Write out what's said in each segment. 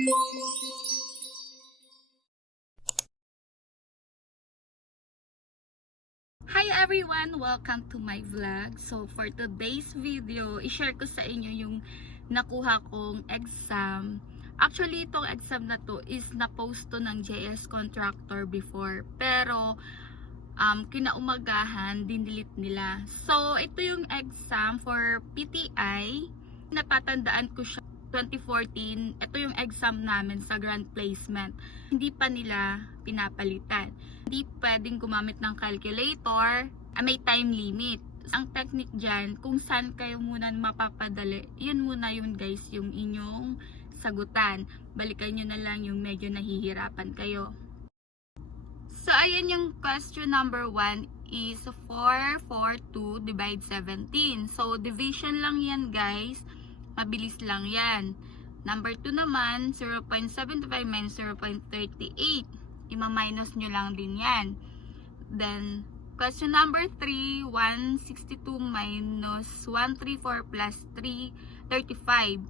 Hi everyone! Welcome to my vlog. So for today's video, i-share ko sa inyo yung nakuha kong exam. Actually, itong exam na to is na-post to ng JS Contractor before. Pero kinaumagahan, dinelete nila. So ito yung exam for PTI. Natatandaan ko siya 2014. Ito yung exam namin sa grant placement. Hindi pa nila pinapalitan. Hindi pwedeng gumamit ng calculator. May time limit. Ang technique dyan, kung saan kayo muna mapapadali, yun muna yun guys, yung inyong sagutan. Balikan nyo na lang yung medyo nahihirapan kayo. So ayan yung question number 1 is 442 divide 17. So division lang yan guys. Mabilis lang yan. Number 2 naman, 0.75 minus 0.38. Ima-minus nyo lang din yan. Then, question number 3, 162 minus 134 plus 335.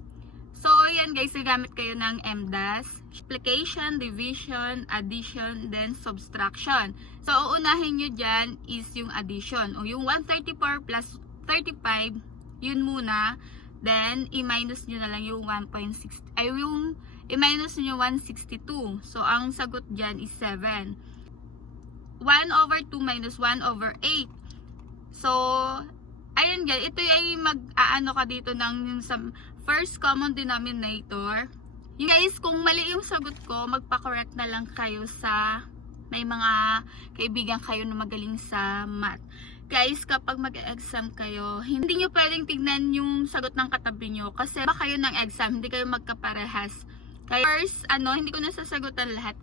So, yan guys, gamit kayo ng MDAS. Multiplication, division, addition, then subtraction. So, uunahin nyo dyan is yung addition. O yung 134 plus 35, yun muna. Then, i-minus nyo na lang yung 1.6, ay yung i-minus nyo 162. So, ang sagot dyan is 7. 1 over 2 minus 1 over 8. So, ayun guys, ito ay mag-aano ka dito ng sa first common denominator. Yung guys, kung mali yung sagot ko, magpa-correct na lang kayo sa may mga kaibigan kayo na magaling sa math. Guys, kapag mag-exam kayo, hindi nyo pwedeng tignan yung sagot ng katabi nyo kasi baka kayo ng exam, hindi kayo magkaparehas. Kaya first, hindi ko nasasagutan lahat.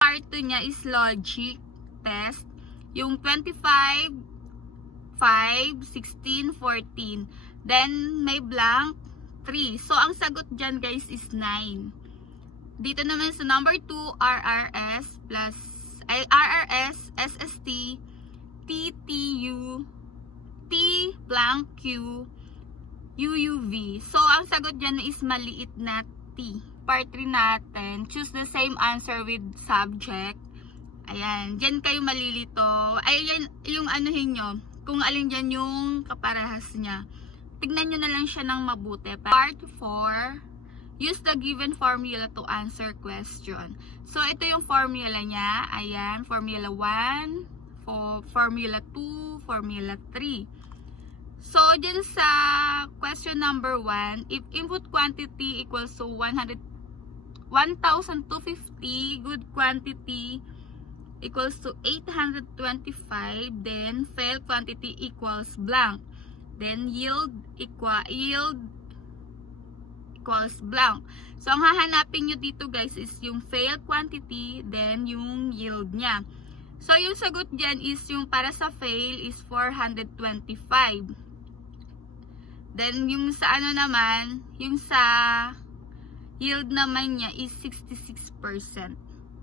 Part 2 niya is logic test. Yung 25, 5, 16, 14. Then, may blank, 3. So, ang sagot dyan guys is 9. Dito naman sa number 2, RRS plus, RRS, SST, TTU, T blank Q, UUV. So, ang sagot dyan is maliit na T. Part 3 natin, choose the same answer with subject. Ayan, dyan kayo malilito. Ayan, yung anuhin nyo, kung alin dyan yung kaparehas niya. Tignan nyo na lang siya ng mabuti. Part 4, use the given formula to answer question. So, ito yung formula niya. Ayan, formula 1, formula 2, formula 3. So, dyan sa question number 1, if input quantity equals to 1,250, good quantity equals to 825, then failed quantity equals blank. Then yield equals blank. So, ang hahanapin nyo dito guys is yung failed quantity, then yung yield niya. So, yung sagot dyan is yung para sa fail is 425. Then, yung sa naman, yung sa yield naman niya is 66%.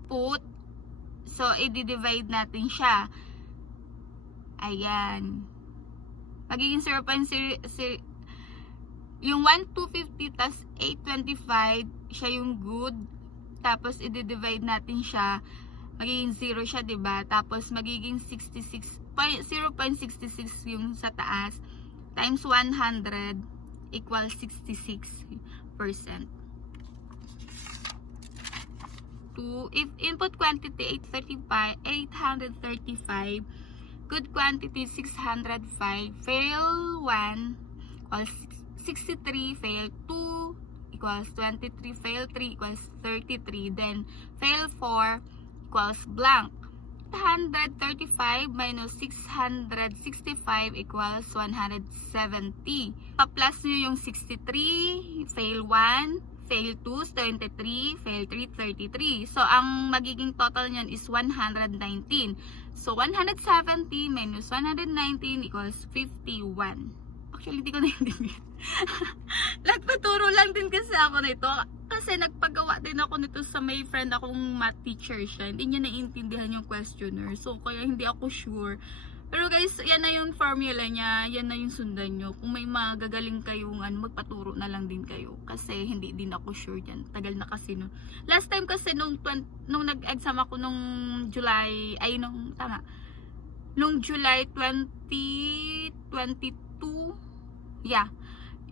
Put. So, i-divide natin siya. Ayan. Magiging 0.0, yung 1,250 tas 825, siya yung good. Tapos, i-divide natin siya. Magiging 0 siya, diba? Tapos, magiging 0.66 yung sa taas. Times 100 equals 66%. 2. If input quantity 835, good quantity 605, fail 1 equals 63, fail 2 equals 23, fail 3 equals 33, then fail 4 equals blank. 135 minus 665 equals 170. Pa-plus nyo yung 63, fail 1, fail 2, 23, fail 3, 33. So, ang magiging total nyan is 119. So, 170 minus 119 equals 51. Actually, hindi ko na-intindihan. Nagpaturo lang din kasi ako nito. Kasi nagpagawa din ako nito sa may friend akong math teacher siya. Hindi niya naiintindihan yung questioner. So, kaya hindi ako sure. Pero guys, yan na yung formula niya, yan na yung sundan nyo. Kung may magagaling kayong magpaturo na lang din kayo. Kasi hindi din ako sure dyan. Tagal na kasi nun. Last time kasi nung nag-exam ako nung July, nung July 2022, yeah.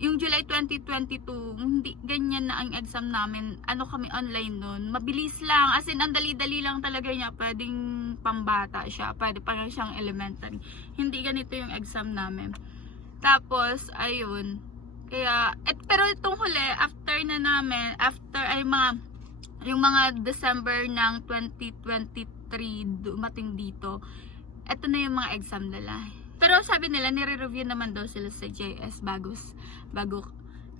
Yung July 2022, hindi ganyan na ang exam namin. Kami online nun. Mabilis lang. As in, ang dali-dali lang talaga niya. Pwedeng pambata siya. Pwede pa rin siyang elementary. Hindi ganito yung exam namin. Tapos, ayun. Kaya, pero itong huli, yung mga December ng 2023, dumating dito. Ito na yung mga exam nila. Pero sabi nila, nire-review naman daw sila sa JS bago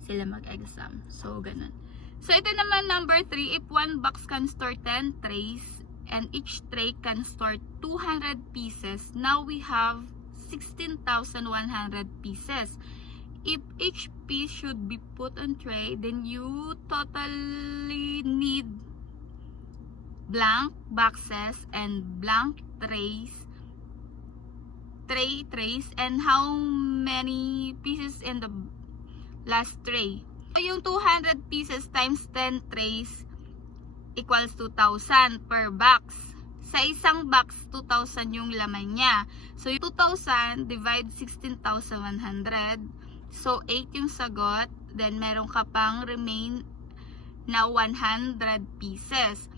sila mag-exam. So, ganun. So, ito naman number 3. If one box can store 10 trays and each tray can store 200 pieces, now we have 16,100 pieces. If each piece should be put on tray, then you totally need blank boxes and blank trays, and how many pieces in the last tray. So, yung 200 pieces times 10 trays equals 2,000 per box. Sa isang box, 2,000 yung laman niya. So, yung 2,000 divide 16,100. So, 8 yung sagot. Then, meron ka pang remain na 100 pieces.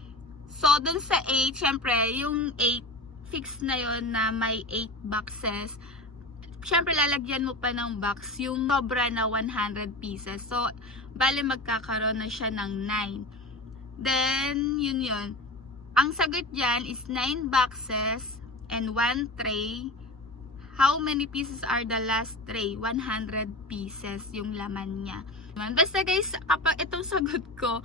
So, dun sa 8, syempre, yung 8, fix na yon na may 8 boxes. Syempre, lalagyan mo pa ng box yung sobra na 100 pieces. So, bale magkakaroon na siya ng 9. Then, yun. Ang sagot dyan is 9 boxes and 1 tray. How many pieces are the last tray? 100 pieces yung laman niya. Basta guys, kapag itong sagot ko,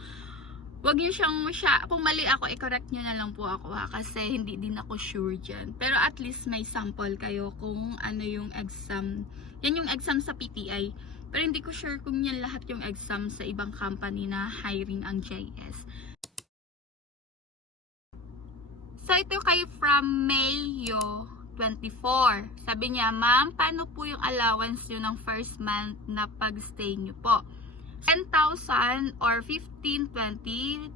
wag nyo siyang kung mali ako, i-correct nyo na lang po ako kasi hindi din ako sure dyan. Pero at least may sample kayo kung ano yung exam. Yan yung exam sa PTI. Pero hindi ko sure kung yan lahat yung exam sa ibang company na hiring ang JS. So ito kay from Mayo 24. Sabi niya, ma'am, paano po yung allowance nyo ng first month na pag-stay nyo po? 10,000 or 15, 20,000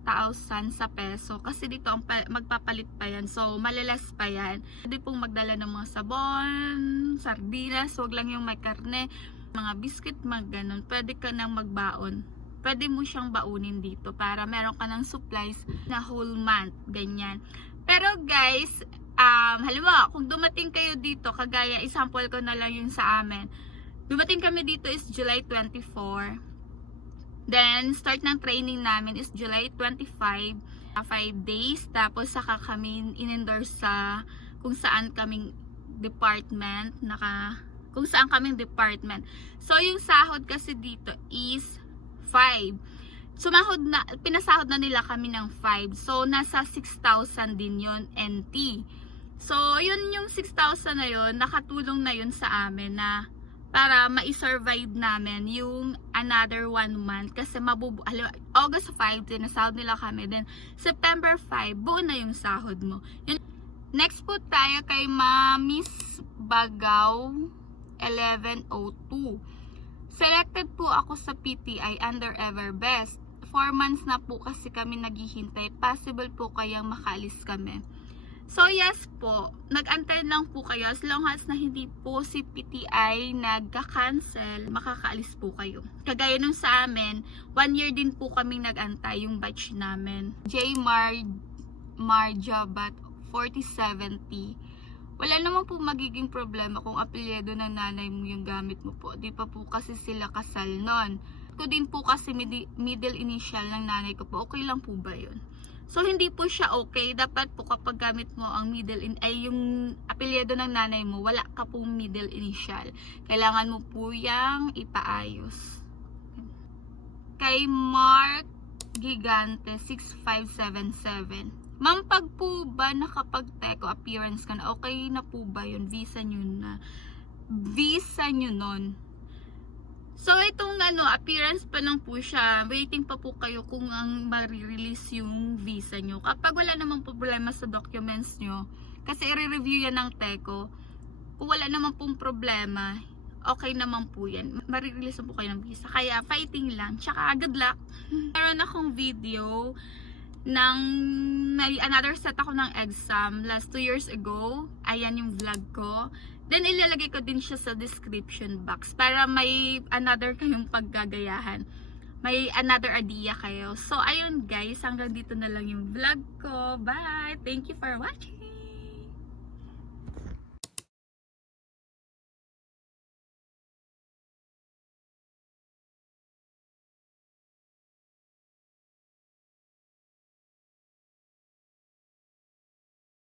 sa peso. Kasi dito magpapalit pa yan. So, malalas pa yan. Pwede pong magdala ng mga sabon, sardinas, wag lang yung may karne, mga biscuit, mga ganun. Pwede ka nang magbaon. Pwede mo siyang baunin dito para meron ka ng supplies na whole month. Ganyan. Pero guys, halimbawa, kung dumating kayo dito, kagaya, example ko na lang yung sa amin. Dumating kami dito is July 24. Then, start ng training namin is July 25, 5 days. Tapos, saka kami in-endorse sa kung saan kaming department. So, yung sahod kasi dito is 5. Pinasahod na nila kami ng 5. So, nasa 6,000 din yon NT. So, yun yung 6,000 na yun, nakatulong na yun sa amin na para ma-survive namin yung another 1 month kasi August 5 sinasahod nila kami, then September 5 buo na yung sahod mo. Next po tayo kay Miss Bagaw 1102. Selected po ako sa PTI under Everbest. 4 months na po kasi kami naghihintay. Possible po kayang makaalis kami. So yes po, nag-antay lang po kayo. As long as na hindi po si PTI nagka-cancel, makakaalis po kayo. Kagaya nung sa amin, 1 year din po kaming nag-antay yung batch namin. J. Marjabat 4070. Wala naman po magiging problema kung apelyido ng nanay mo yung gamit mo po. Di pa po kasi sila kasal nun. Ko din po kasi middle initial ng nanay ko po. Okay lang po ba yun? So, hindi po siya okay. Dapat po kapag gamit mo ang yung apelyido ng nanay mo, wala ka pong middle initial. Kailangan mo po yang ipaayos. Kay Mark Gigante 6577. Ma'am, pag po ba nakapag-teco appearance ka na, okay na po ba yun? Visa nyo nun. So, itong appearance pa lang po siya. Waiting pa po kayo kung ang ma-release yung visa nyo. Kapag wala namang problema sa documents nyo, kasi i-review yan ng TECO, kung wala naman pong problema, okay naman po yan. Marirelease po kayo ng visa. Kaya fighting lang. Tsaka good luck. Meron akong video ng may another set ako ng exam last 2 years ago. Ayan yung vlog ko. Then ilalagay ko din siya sa description box para may another kayong paggagayahan. May another idea kayo. So ayun guys, hanggang dito na lang yung vlog ko. Bye! Thank you for watching!